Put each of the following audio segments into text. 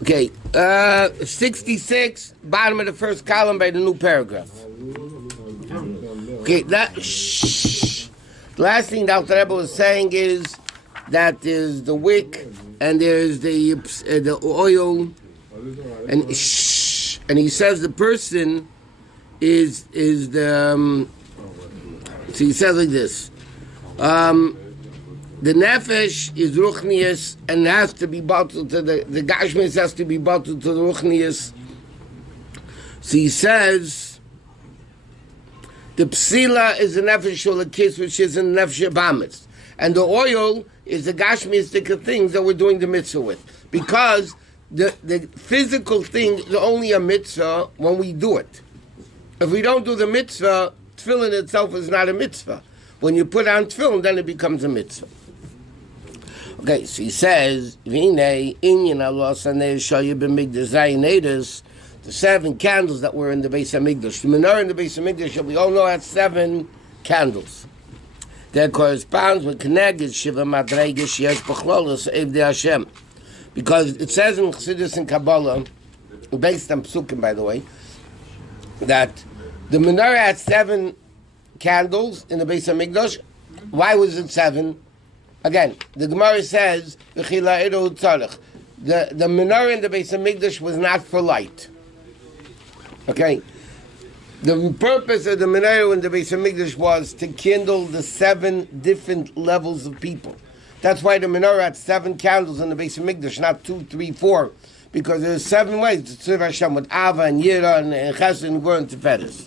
Okay, 66, bottom of the first column by the new paragraph. Okay, the last thing the Alter Rebbe was saying is that there's the wick and there's the oil, and he says the person is the so he says like this. The nefesh is ruchnius and has to be bottled to the gashmis has to be bottled to the ruchnius. So he says the psila is the nefesh sholakis, which is in the nefesh bamitz, and the oil is the gashmistic things that we're doing the mitzvah with, because the physical thing is only a mitzvah when we do it. If we don't do the mitzvah, tefillin itself is not a mitzvah. When you put on tefillin, then it becomes a mitzvah. Okay, so he says, the 7 candles that were in the Beis HaMikdash. The menorah in the Beis HaMikdash, we all know, had 7 candles. That corresponds with Keneged Shiva Madregesh Yesh B'chlolos Evdei Hashem. Because it says in Chassidus and Kabbalah, based on Psukim, by the way, that the menorah had 7 candles in the Beis HaMikdash. Why was it 7? Again, the Gemara says the menorah in the Beis HaMikdash was not for light. Okay, the purpose of the menorah in the Beis HaMikdash was to kindle the 7 different levels of people. That's why the menorah had 7 candles in the Beis HaMikdash, not 2, 3, 4, because there's 7 ways to serve Hashem with Ava and Yira and Chesed and Gur and Tiferes.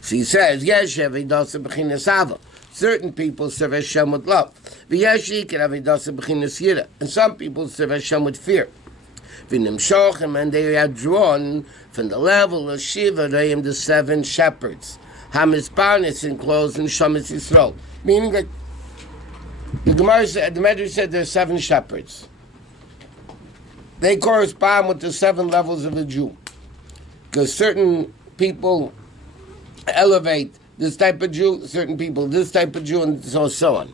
So he says, Yeshev Eidosa B'chinas Ava. Certain people serve Hashem with love. And some people serve Hashem with fear. And they are drawn from the level of Shiva, they am the 7 shepherds. Hamisparnis enclosed in Shamas Yisrael. Meaning that the Gemara said, the Medrash said there are 7 shepherds. They correspond with the 7 levels of the Jew. Because certain people elevate this type of Jew, certain people this type of Jew, and so on.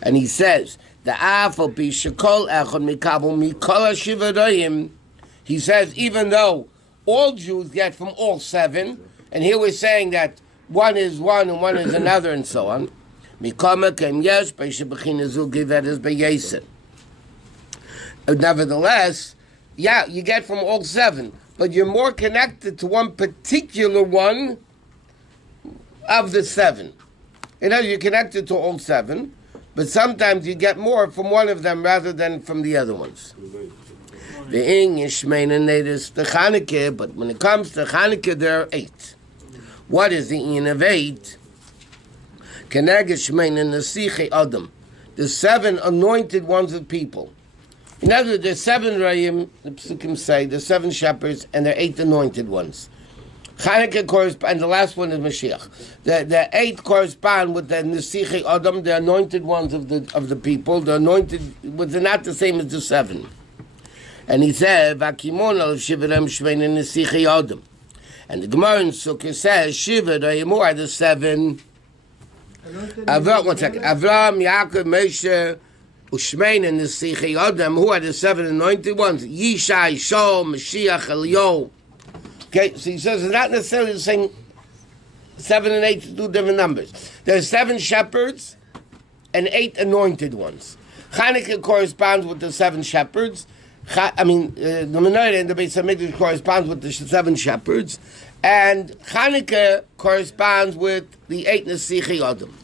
And he says, the Afal Pi Shekol Echad Mikabel Mikol HaShiva, he says, even though all Jews get from all 7, and here we're saying that one is one and one is another and so on, nevertheless, yeah, you get from all 7, but you're more connected to one particular one of the 7. You know, you're connected to all 7, but sometimes you get more from one of them rather than from the other ones. The English main and native the Chanukah, but when it comes to Chanukah, there are 8. What is the in of 8? Keneged Shmein and Nesichei Adam, the 7 anointed ones of people. In other words, there's 7 Rayim, the Psukim say, there's 7 shepherds, and there are 8 anointed ones. Chanukah corresponds, and the last one is Mashiach. The 8 correspond with the Nesichei Adam, the anointed ones of the people. The anointed, but they're not the same as the 7. And he said, "Vakimon al Shivarem Shvein and Nesichei Adam." And the Gemara in Sukkah says, "Shiva Dayimu are the 7." One second. Avram, Yaakov, Moshe, Ushmein and Nesichei Adam, who are the 7 anointed ones? Yishai, Shaul, Mashiach, Eliyahu. Okay, so he says it's not necessarily the same. 7 and 8 are 2 different numbers. There's 7 shepherds and 8 anointed ones. Chanukah corresponds with the 7 shepherds. The menorah in the Beis HaMikdash corresponds with the 7 shepherds, and Chanukah corresponds with the 8 Nesichei Adam.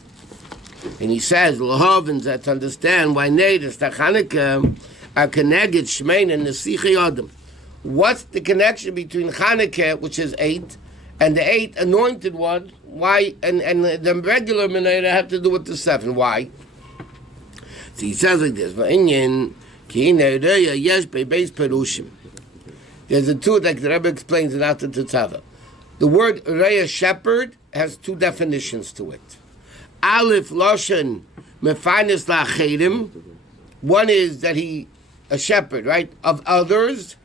And he says, L'hovin, to understand why natives the Chanukah are Keneged Shmein and Nesichei Adam. What's the connection between Chanukah, which is 8, and the 8 anointed ones? Why? And the regular menorah have to do with the 7. Why? So he says like this: there's a 2 that the Rabbi explains in Ata Tetzava. The word Reya shepherd has 2 definitions to it. Aleph Loshen Mefanis Lachedim. One is that he a shepherd, right, of others.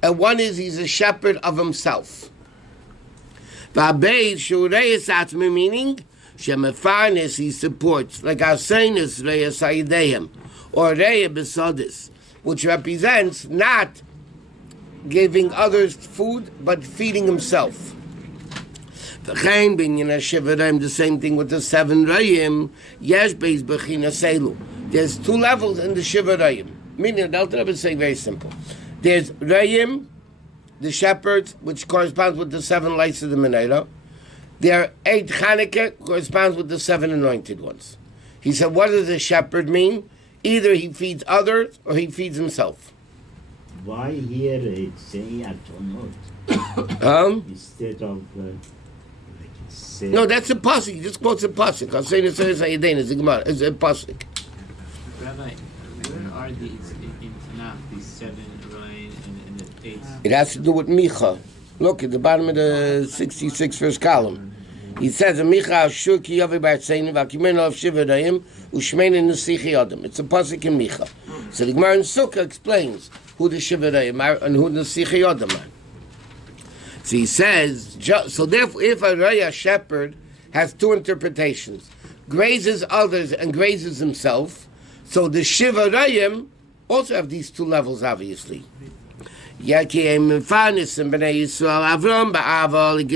And one is he's a shepherd of himself. Meaning, he supports, like our saying is Reya Sayidehem, or Reya Besodis. which represents not giving others food, but feeding himself. The same thing with the 7 Rayim. There's 2 levels in the Shiva Rayim. Meaning, the Alter Rebbe is saying very simple. There's Rayim, the shepherds, which corresponds with the 7 lights of the menorah. There are 8 Chanukah, corresponds with the 7 anointed ones. He said, what does a shepherd mean? Either he feeds others or he feeds himself. Why here it's saying atonot instead of no, that's a pasuk. He just quotes a pasuk. I'll say this as a Gemara. It's a pasuk. Rabbi, where are these in Tanakh? These 7 Ryan and the 8. It has to do with Micha. Look at the bottom of the 66th column. He says, "Micha Ashur ki yavi b'artzeinu v'akimenu of shiva dayim u'shmeinu nesichi adam." It's a pasuk in Micha. So the Gemara in Sukkah explains who the shiva dayim are and who the nesichi adam are. So he says, so therefore, if a raya shepherd has 2 interpretations, grazes others and grazes himself, so the shiva rayim also have these 2 levels, obviously. Like it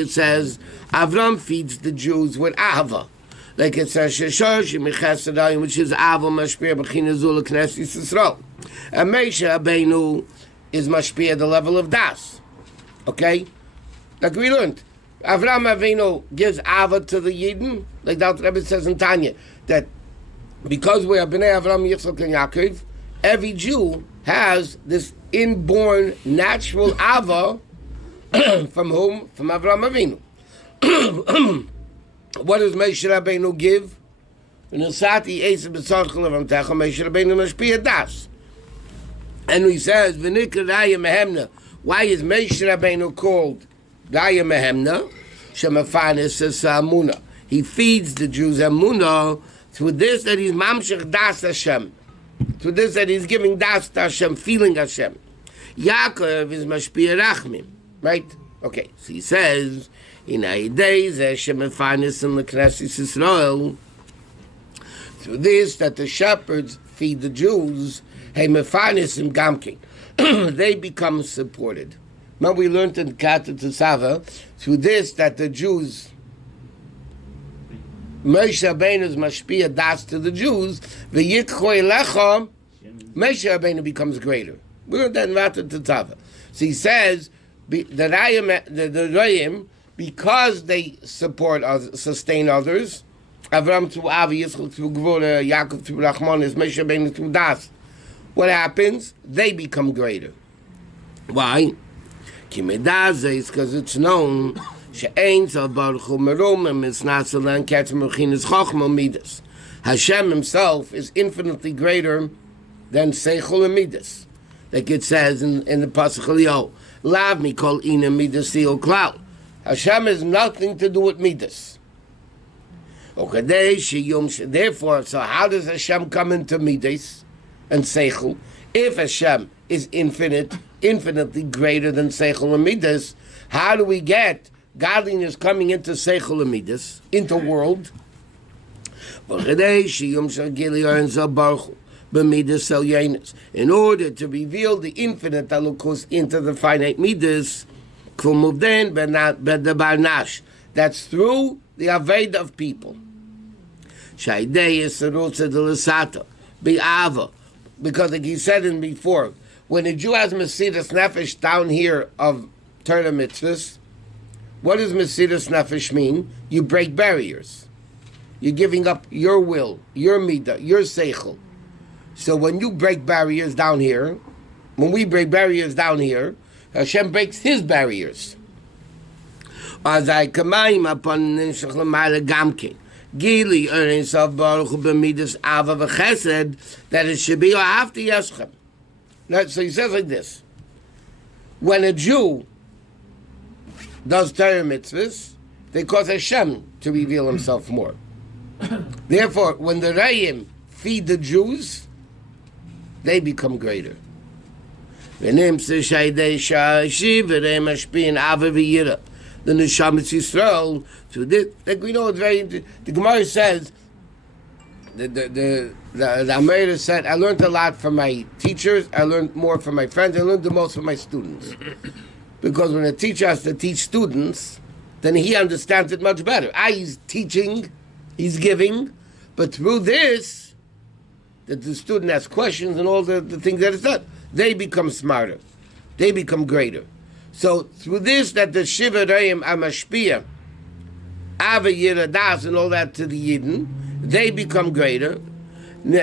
says, Avram feeds the Jews with Ahava. Like it says, which is Ava Mashpir B'china Zula Knesset Yisrael. And Moshe Rabbeinu is Mashpir at the level of Das. Okay? Like we learned, Avram Avinu gives Ava to the Yidden, like the Alter Rebbe says in Tanya, that because we are Bnei Avram, Yitzchak, and Yaakov, every Jew has this inborn natural Ava from whom? From Avram Avinu. What does Moshe Rabbeinu give? Moshe Rabbeinu Mashpia Das. And he says, V'nikra Raya Mehemna. Why is Moshe Rabbeinu called Raya Mehemna? Shemafanis says Amuna. He feeds the Jews Amuna through this that he's Mamshech Das Hashem. Through this that he's giving Das to Hashem, feeling Hashem. Yaakov is Mashpia Rachmim. Right? Okay, so he says, in Aidei Hashem Mefanis in the Knesset Yisrael, through this that the shepherds feed the Jews, hey Mefanis im Gamkin, they become supported. Now we learned in Kata Tesava, through this that the Jews, Moshe Rabbeinu's Mashpia Das to the Jews, v'yikchoi lecha, Moshe Rabbeinu becomes greater. We learned that in Kata Tesava. So he says, the Rayim, because they support others, sustain others, Avram through Avi, Yitzchak through Gvura, Yaakov through Rachmanis, Moshe Rabbeinu through Das. What happens? They become greater. Why? It's because it's known Hashem himself is infinitely greater than Seichel and Midas. Like it says in the Pasuk Eliyahu, Lav mi kol ina Midas sil klal. Hashem has nothing to do with Midas. Therefore, so how does Hashem come into Midas and Seichel? If Hashem is infinitely greater than Seichel and Midas, how do we get godliness coming into Seichel and Midas, into world? In order to reveal the infinite Elokus into the finite Midas, that's through the Aved of people. Because like he said in before, when a Jew has Mesiras Nefesh down here of Torah mitzvahs, what does Mesiras Nefesh mean? You break barriers. You're giving up your will, your midah, your seichel. So when you break barriers down here, when we break barriers down here, Hashem breaks His barriers. As I command upon Gamke, Gili earnings of Baruch b'midas Ava v'Chesed, that it should be after Yeschem. So he says like this: when a Jew does Torah mitzvahs, they cause Hashem to reveal Himself more. Therefore, when the Rayim feed the Jews, they become greater. The Neshamas Yisrael, so this, like we know, it's very. The Gemara says the Amira said, I learned a lot from my teachers, I learned more from my friends, I learned the most from my students. Because when a teacher has to teach students, then he understands it much better. He's teaching, he's giving, but through this, that the student has questions and all the things that it's done, they become smarter. They become greater. So through this, that the Shiva Reim Amashpia, Ava Yiradas and all that to the Yidden, they become greater. Through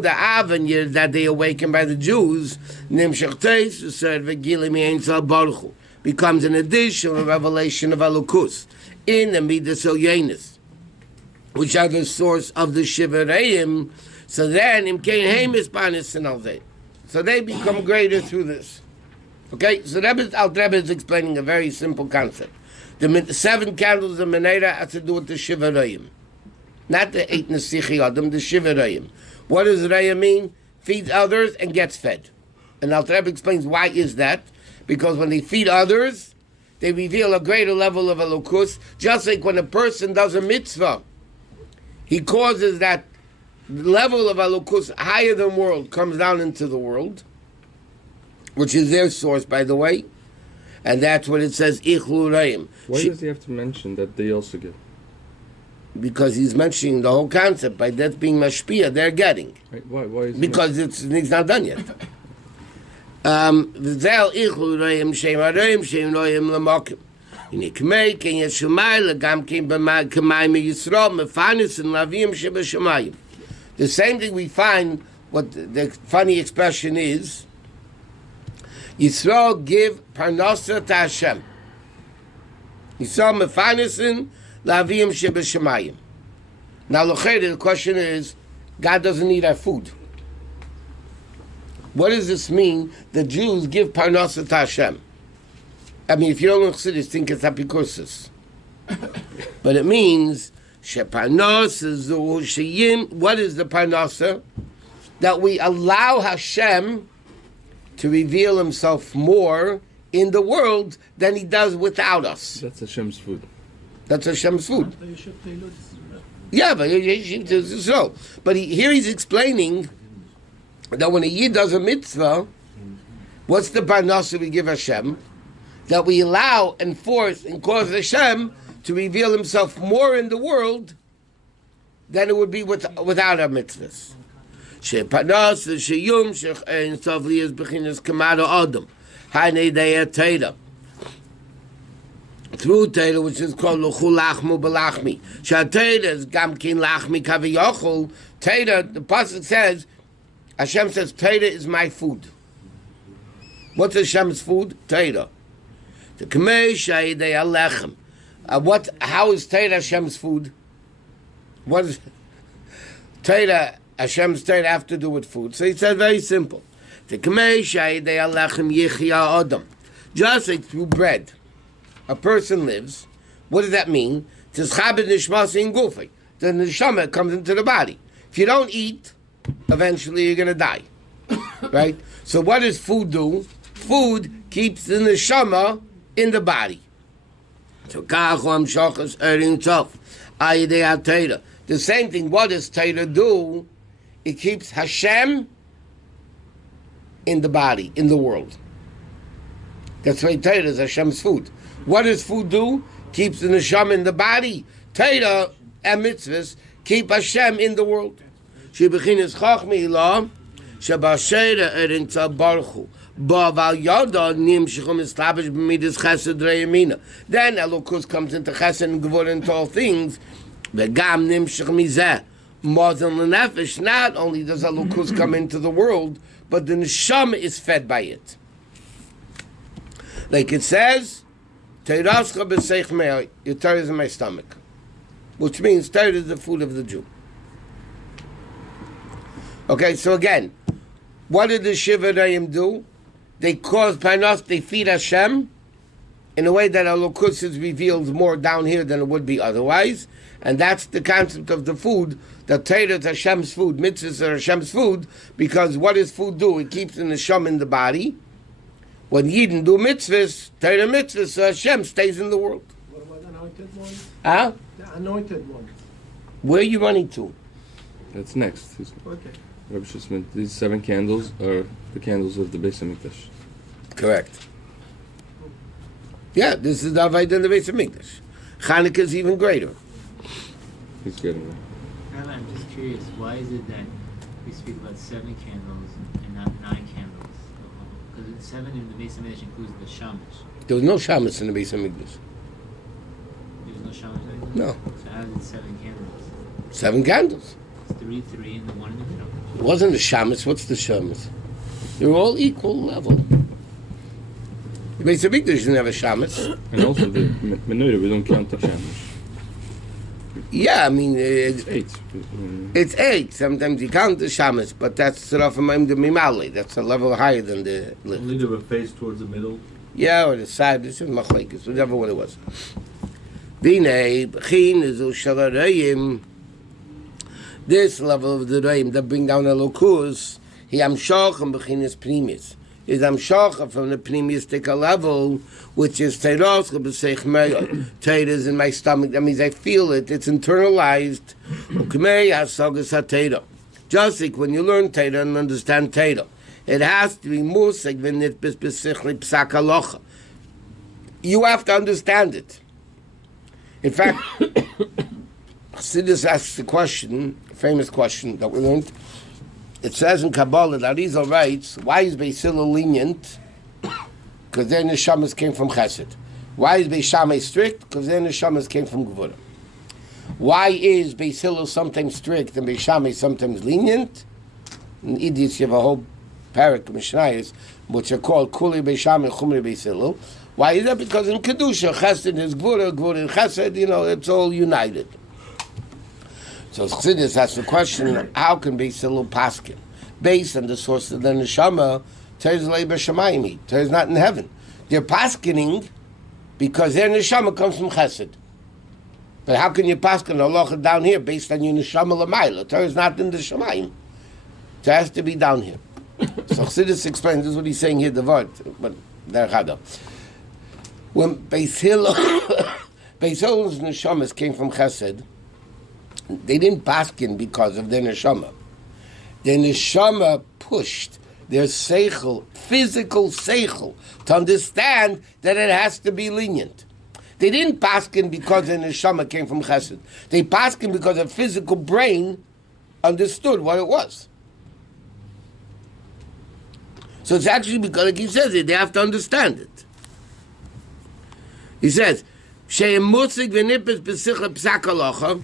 the Avan that they awaken by the Jews, becomes an additional revelation of Alukus in the Midas Oyenis, which are the source of the Shiva Reim. So then, so they become greater through this. Okay, so Rebbe is explaining a very simple concept. The 7 candles of Menorah has to do with the Shiva Reim. Not the 8 Nesichi Adam, the Shiva Reim. What does Reim mean? Feeds others and gets fed. And Rebbe explains why is that? Because when they feed others, they reveal a greater level of Elokus. Just like when a person does a mitzvah, he causes that level of Elokus higher than world comes down into the world, which is their source, by the way. And that's what it says, Ichlu Reim. Why does he have to mention that they also get? Because he's mentioning the whole concept. By that being mashpia, they're getting. Right. Why is because it's not done yet. V'zel Ichlu Reim, Shem HaReim, Shem Noyim L'mokim. Nikmei, Ken Yeshumai, L'gam Kim K'mayim Yisrael, Mefanis and Lavim Shebeshamayim. The same thing we find, what the funny expression is, Yisrael give parnasa to Hashem. Yisrael mefanisin lavim shebeshamayim. Now, the question is, God doesn't need our food. What does this mean? The Jews give parnasa to Hashem. I mean, if you don't know Chassidus, think it's apikursus. But it means sheparnasa zu sheyim. What is the parnasa? That we allow Hashem to reveal himself more in the world than he does without us. That's Hashem's food. That's Hashem's food. Yeah, but so. But here he's explaining that when a Yid does a mitzvah, what's the parnasa we give Hashem? That we allow and force and cause Hashem to reveal himself more in the world than it would be without our mitzvahs. Shepanas sheyum shechein sovli is bechinas kamada adam. Hainei deya teira. Through teira, which is called luchul lachmu belachmi. Sheteira is gamkin lachmi kaviyochul. Teira, the pasuk says, Hashem says, teira is my food. What's Hashem's food? Teira. The kamei shei deya lechem. How is teira Hashem's food? What is teira? Hashem's Torah have to do with food. So he said very simple. Just like through bread, a person lives. What does that mean? The neshama comes into the body. If you don't eat, eventually you're going to die. Right? So what does food do? Food keeps the neshama in the body. So the same thing, what does Torah do? It keeps Hashem in the body, in the world. That's why Torah is Hashem's food. What does food do? Keeps the neshama in the body. Torah and mitzvahs keep Hashem in the world. Then Elokus comes into chesed and gevurah into all things. More than the nefesh, not only does Elokus come into the world, but the neshama is fed by it. Like it says, your Torah is in my stomach, which means Torah is the food of the Jew. Okay, so again, what did the Shiva Reim do? They cause parnas, they feed Hashem in a way that Elokus is revealed more down here than it would be otherwise. And that's the concept of the food. The Torah is Hashem's food, mitzvahs are Hashem's food, because what does food do? It keeps the neshama in the body. When Yidden do mitzvahs, Torah mitzvahs, so Hashem stays in the world. What about then how anointed ones? Huh? The anointed ones. Where are you running to? That's next. Okay. Rabbi Shusterman, these 7 candles are the candles of the Beis HaMikdash. Correct. Yeah, this is the Avodah in the Beis HaMikdash. Chanukah is even greater. He's getting there. Rabbi, I'm just curious, why is it that we speak about 7 candles and not 9 candles? Because 7 in the Beis HaMikdash includes the shamash. There was no shamas in the Beis HaMikdash. There was no shamash there? No. So how is it 7 candles? 7 candles. It's 3, 3, and the one in the middle. It wasn't the shamas. What's the shamas? They were all equal level. The Beis HaMikdash didn't have a shamas. And also the menorah, we don't count the shamash. Yeah, I mean, It's 8. it's 8. Sometimes you count the shamas, but that's Rav Maim the Mimali. That's a level higher than the lift. Only they were faced towards the middle. Yeah, or the side. This is machlekes, whatever one it was. Vinei b'chin izu shalarayim. This level of the rayim that bring down the lokus, he amshach and b'chin is primis. Is amshach from the primistic level, which is teiros b'seich meya. Teira is in my stomach. That means I feel it. It's internalized. Ukmei hasagas hateira. Just like when you learn teira and understand teira, it has to be musig when it b'sichli psak halacha. You have to understand it. In fact, Chassidus asks the question, a famous question that we learned. It says in Kabbalah that Arizal writes, why is Beis Hillel lenient? Because their neshamas came from Chesed. Why is Beis Shammai strict? Because their neshamas came from Gevurah. Why is Beis Hillel sometimes strict and Beis Shammai sometimes lenient? In Idis you have a whole parak of Mishnayos, which are called Kuli Beis Shammai, Chumri Beis Hillel. Why is that? Because in Kedusha, Chesed is Gevurah, Gevurah and Chesed, it's all united. So Chassidus asks the question, how can Beis Hillel paskin? Based on the source of the neshama, Torah is leiber shamayim. Torah is not in heaven. They're paskening because their neshama comes from chesed. But how can you paskin halacha down here based on your neshama l'mayla? Torah is not in the shamayim. It has to be down here. So Chassidus explains, this is what he's saying here, the word, but there chada. When Beis Hillel's neshamas came from chesed, they didn't paskin because of their neshama. Their neshama pushed their seichel, physical seichel, to understand that it has to be lenient. They didn't paskin because their neshama came from chesed. They paskin because their physical brain understood what it was. So it's actually because, like he says it, they have to understand it. He says, "She'em musig v'nipes b'sichel psak halacha."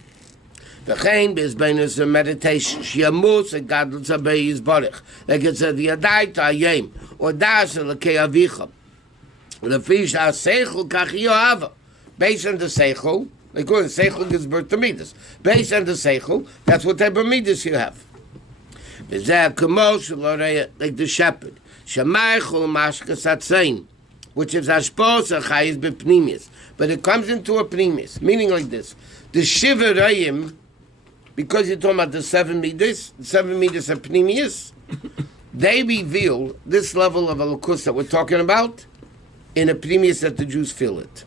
V'chein b'izbeinus a meditation. She'amus a gadol tzabei yizbarich. Like it says, V'yadai ta'ayim, or das l'kei avicha. L'fish ha'seichel kach yohava. Based on the seichel, like when seichel gives birth to midas. Based on the seichel, that's what type of midas you have. V'zeh k'mos l'orei, like the shepherd. Shemaychol mashkas atzein, which is hashpos achayis b'pnimius. But it comes into a pnimius, meaning like this. The shiva rayim, because you're talking about the 7 meters of Pnimius, they reveal this level of Elokus that we're talking about in a Pnimius that the Jews feel it.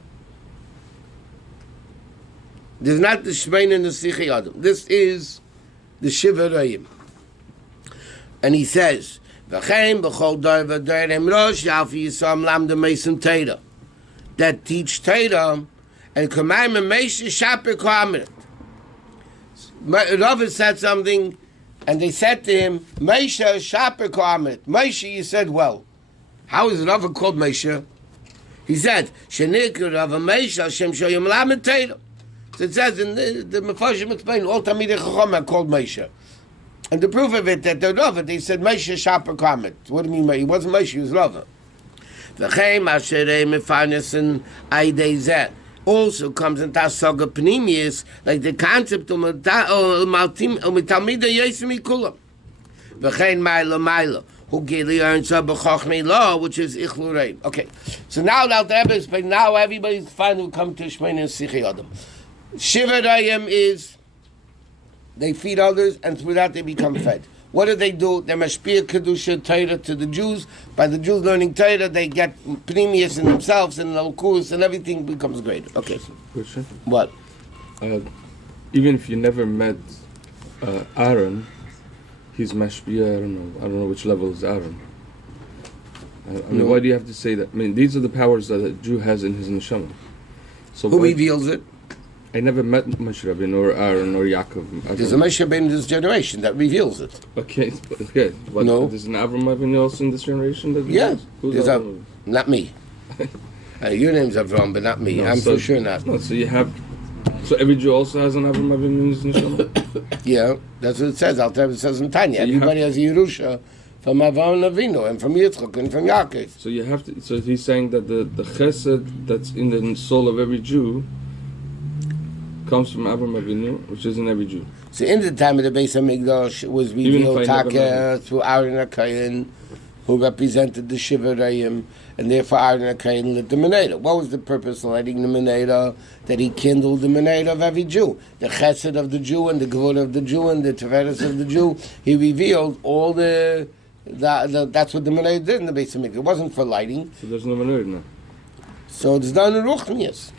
There's not the Shmein and the Sichi Adam. This is the Shiva Rayim. And he says, V'chein b'chol dar v'dar emrosh yalfi yisam lam de mesim Teira, that teach Teira and Kamayim and Meisha Shaper K'amirit. Rav said something, and they said to him, Meisha Shaper K'amirit. Meisha, you said, well, how is Rav called Meisha? He said, Shenikah Rav Meisha Shem Shoyim Lamed Teira. So it says, in the Mefarshim explain, all Talmidei Chacham are called Meisha. And the proof of it, that the Rav, they said, Meisha Shaper K'amirit. What do you mean? He wasn't Meisha, he was Rav. V'chein Asherei Mefarnesen Aidei Zeh. Also comes into Saga Pnimius, like the concept of Talmidei Yosef Mikulam. V'chein Maila Maila, who Gili earns a B'chochmei Law, which is Ichlurei. Okay, so now now everybody's finally come to Shmein and Sichi Adam. Shiva Rayim is they feed others, and through that they become fed. What do? They mashpia kedusha Torah to the Jews. By the Jews learning Torah, they get pneumius in themselves, and the and everything becomes great. Okay. Question. What? Even if you never met Aaron, he's mashpia. I don't know which level is Aaron. Why do you have to say that? I mean, these are the powers that a Jew has in his neshama. So who reveals it? I never met Moshe Rabbeinu or Aaron or Yaakov. There's a Moshe Rabbeinu in this generation that reveals it. Okay. What, no. There's an Avram Avinu also in this generation? That Who's not me. Your name's Avram, but not me. No, I'm for sure not. No, so every Jew also has an Avram Avinu in his neshama? Yeah, that's what it says. It says in Tanya. So everybody has a Yerusha from Avram Avinu and from Yitzchak and from Yaakov. So you have to. So he's saying that the chesed that's in the soul of every Jew comes from Avram Avinu, which is in every Jew. So in the time of the Beis HaMikdash, it was revealed through Aaron HaKohen, who represented the Shiva Reim, and therefore Aaron HaKohen lit the Menorah. What was the purpose of lighting the Menorah? That he kindled the Menorah of every Jew. The Chesed of the Jew, and the Gevurah of the Jew, and the Tiferes of the Jew. He revealed all that's what the Menorah did in the Beis HaMikdash. It wasn't for lighting. So there's no Menorah now. So it's done in Ruchnius.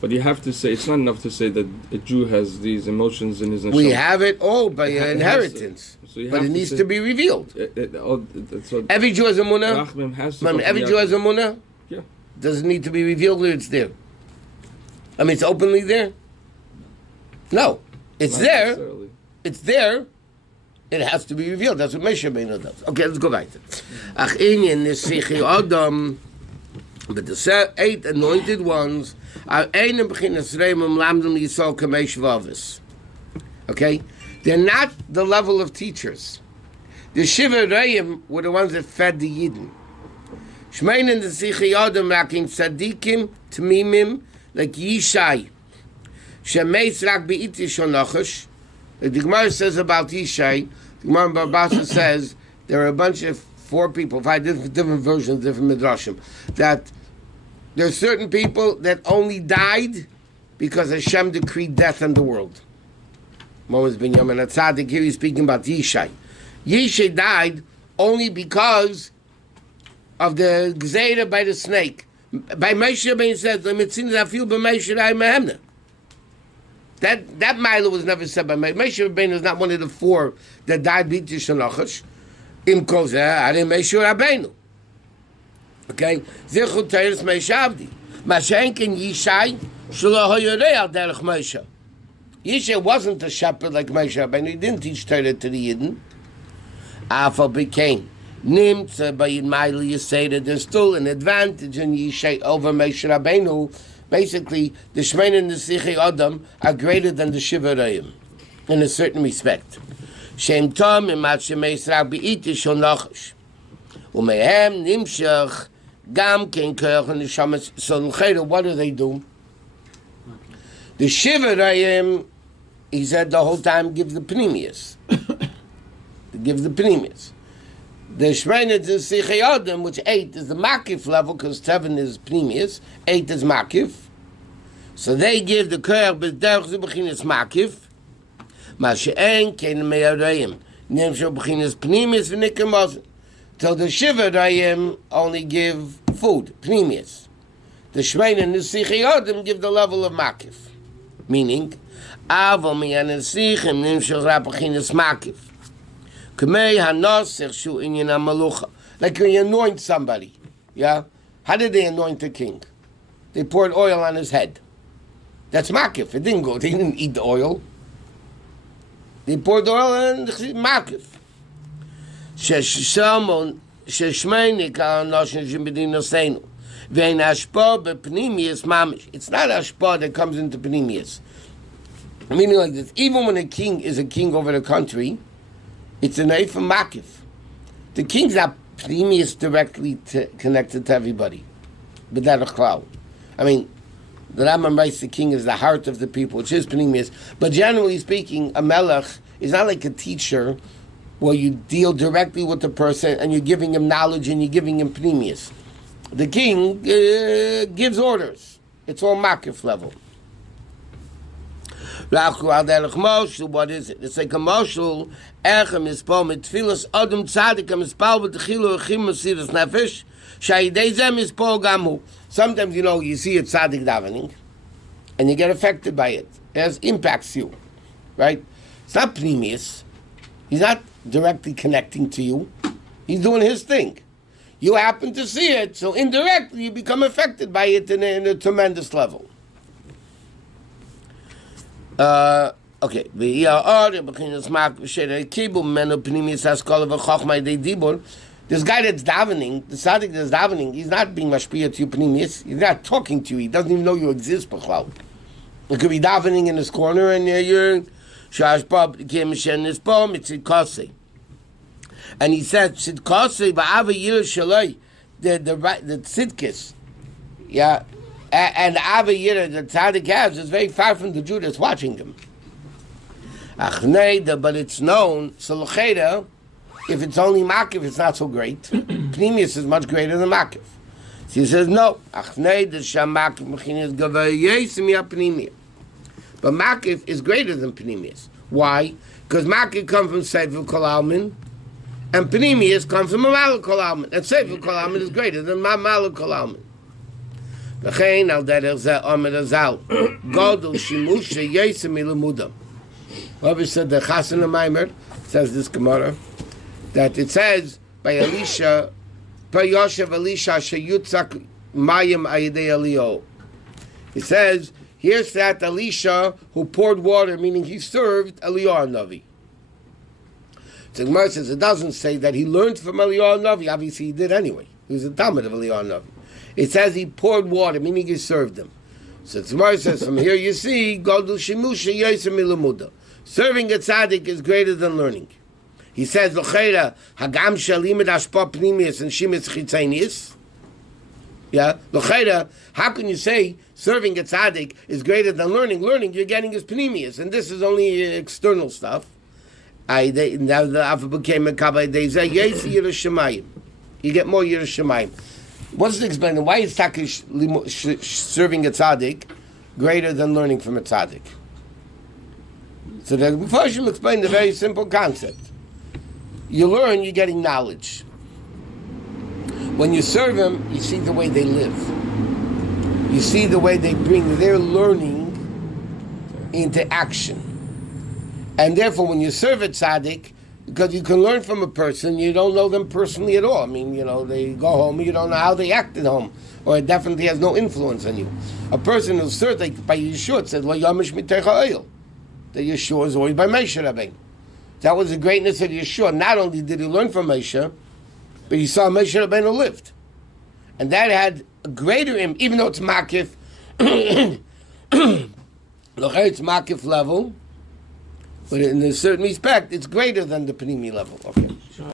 But you have to say, it's not enough to say that a Jew has these emotions in his neshama. We have it all by inheritance. But it needs to be revealed. Every Jew has a munah. Every Jew has a munah. Yeah. Does it need to be revealed or it's there? I mean, it's openly there? No. It's not there. Necessarily. It's there. It has to be revealed. That's what Moshe Rabbeinu does. Okay, let's go back to it. Ach inyan nesichi adam. But the 8 anointed ones are einem b'chinas reimim lamdem yisol kamesh v'avis. Okay? They're not the level of teachers. The Shiva Reim were the ones that fed the Yidden. Shmein and the Sichi Yodam rakim tzadikim tmimim like Yishai. Shemeis rak be'iti shonachash. The Gemara says about Yishai, the Gemara Barbasa says there are a bunch of 4 people, 5 different versions, different midrashim, that there are certain people that only died because Hashem decreed death in the world. Moses ben Yamin Atzadik, here he's speaking about Yishai. Yishai died only because of the Gzeira by the snake. By Moshe Rabbeinu says, that Milo was never said by Moshe. Moshe Rabbeinu is not one of the 4 that died b'iti shanachash. Im kozeh, Ari Moshe Rabbeinu. Okay? Zichut Teres Moshe Avdi. Mashenkin Yishai, Shelo Hoyorei al derech Moshe. Yishai wasn't a shepherd like Moshe Rabbeinu. He didn't teach Torah to the Yidden. Afal became Nimtza by Yidmaili. You say that there's still an advantage in Yishai over Moshe Rabbeinu. Basically, the Shmein and the Sichi Adam are greater than the Shiva Reim in a certain respect. Shem Tom imat shemeis rak be'iti shel nachash. Umehem nimshach gam ken koach and neshamas. So l'chayda, what do they do? The Shiva Reim, he said the whole time, gives the pneumius. They give the pneumius. The Shmein and the Sichi Adam, which 8 is the makif level, because 7 is pneumius, 8 is makif. So they give the koach b'derech zu b'chinas makif. Ma she'en kein me'areim. Nimshach b'chinas pneumius v'nikam. So the Shiva Reim only give food, pneumius. The Shmein and the Sichi Adam give the level of makif. Meaning, Avo mi'an esichim nimshach ra b'chinas makif. K'mei hanosech shu inyan ha'malucha. Like when you anoint somebody, yeah? How did they anoint the king? They poured oil on his head. That's makif. It didn't go. They didn't eat the oil. They poured oil on the makif. Sheshmon sheshmei nikal noshin shebedinosenu. Vein hashpa bepnimius mamish. It's not hashpa that comes into pnimius. Meaning like this: even when a king is a king over the country, it's an eif makif. The king's not pnimius directly connected to everybody, but that a cloud. I mean, the Rambam writes the king is the heart of the people, which is pnimius. But generally speaking, a melech is not like a teacher, where you deal directly with the person and you're giving him knowledge and you're giving him pnimius. The king gives orders. It's all makif level. What is it? It's like a moshul. Echem is pol mit tfilas adam tzadikim is pol with the chilu achim masiras nefesh. Shayidei zem is pol gamu. Sometimes, you see a tzaddik davening, and you get affected by it. It impacts you, right? It's not pnimius. He's not directly connecting to you. He's doing his thing. You happen to see it, so indirectly you become affected by it in a tremendous level. Okay. This guy that's davening, the tzaddik that's davening, he's not being mashpiyah to you pnimius. He's not talking to you. He doesn't even know you exist, b'chlal. It could be davening in his corner, and you're and he said, "Tzidkosei ba'ava yirah shaloi," the tzidkis, yeah, and the ava yirah the tzaddik has is very far from the Jew that's watching him. But it's known. So l'cheda, if it's only makif, it's not so great. Pnimius is much greater than makif. So he says no. Achneida shamakif mechinas gavayesim pnimius. But makif is greater than pnimius. Why? Because makif comes from sefer kol almin. And Pnimius comes from Maamarim kol almin, and Sefer kol almin is greater than Maamarim kol almin. V'chein al derech zeh omer azal, godol shimush sheyesem milimudam. Rabbi said the Chasen Maimer says this Gemara that it says by Elisha, by Yosef Elisha sheyutzak mayim ayidei Elio. It says here's that Elisha who poured water, meaning he served Eliyahu Navi. The Gemara says it doesn't say that he learned from Eliyahu Navi. Obviously, he did anyway. He was a talmid of Eliyahu Navi. It says he poured water, meaning he served him. So the Gemara says from here you see Godul Shimusha Yosef Milamuda. Serving a tzaddik is greater than learning. He says L'cheira Hagam Shalimid Ashpa Pnimius and Shimitz Chitzainis. Yeah, L'cheira. How can you say serving a tzaddik is greater than learning? Learning you're getting is Pnimius, and this is only external stuff. Now the Alpha became a Kabbalah. You get more Yerushalayim. What's the explanation? Why is Takish serving a tzaddik greater than learning from a tzaddik? So the Mepharshim explained a very simple concept. You learn, you're getting knowledge. When you serve them, you see the way they live. You see the way they bring their learning into action. And therefore, when you serve a tzaddik, because you can learn from a person, you don't know them personally at all. I mean, they go home, you don't know how they act at home, or it definitely has no influence on you. A person who's served like by Yeshua said, "Lo yamish mitecha oil." The Yeshua is always by Moshe Rabbeinu. That was the greatness of Yeshua. Not only did he learn from Moshe, but he saw Moshe Rabbeinu lived, and that had a greater impact, even though it's makif, it's makif level. But in a certain respect, it's greater than the Panimi level. Okay.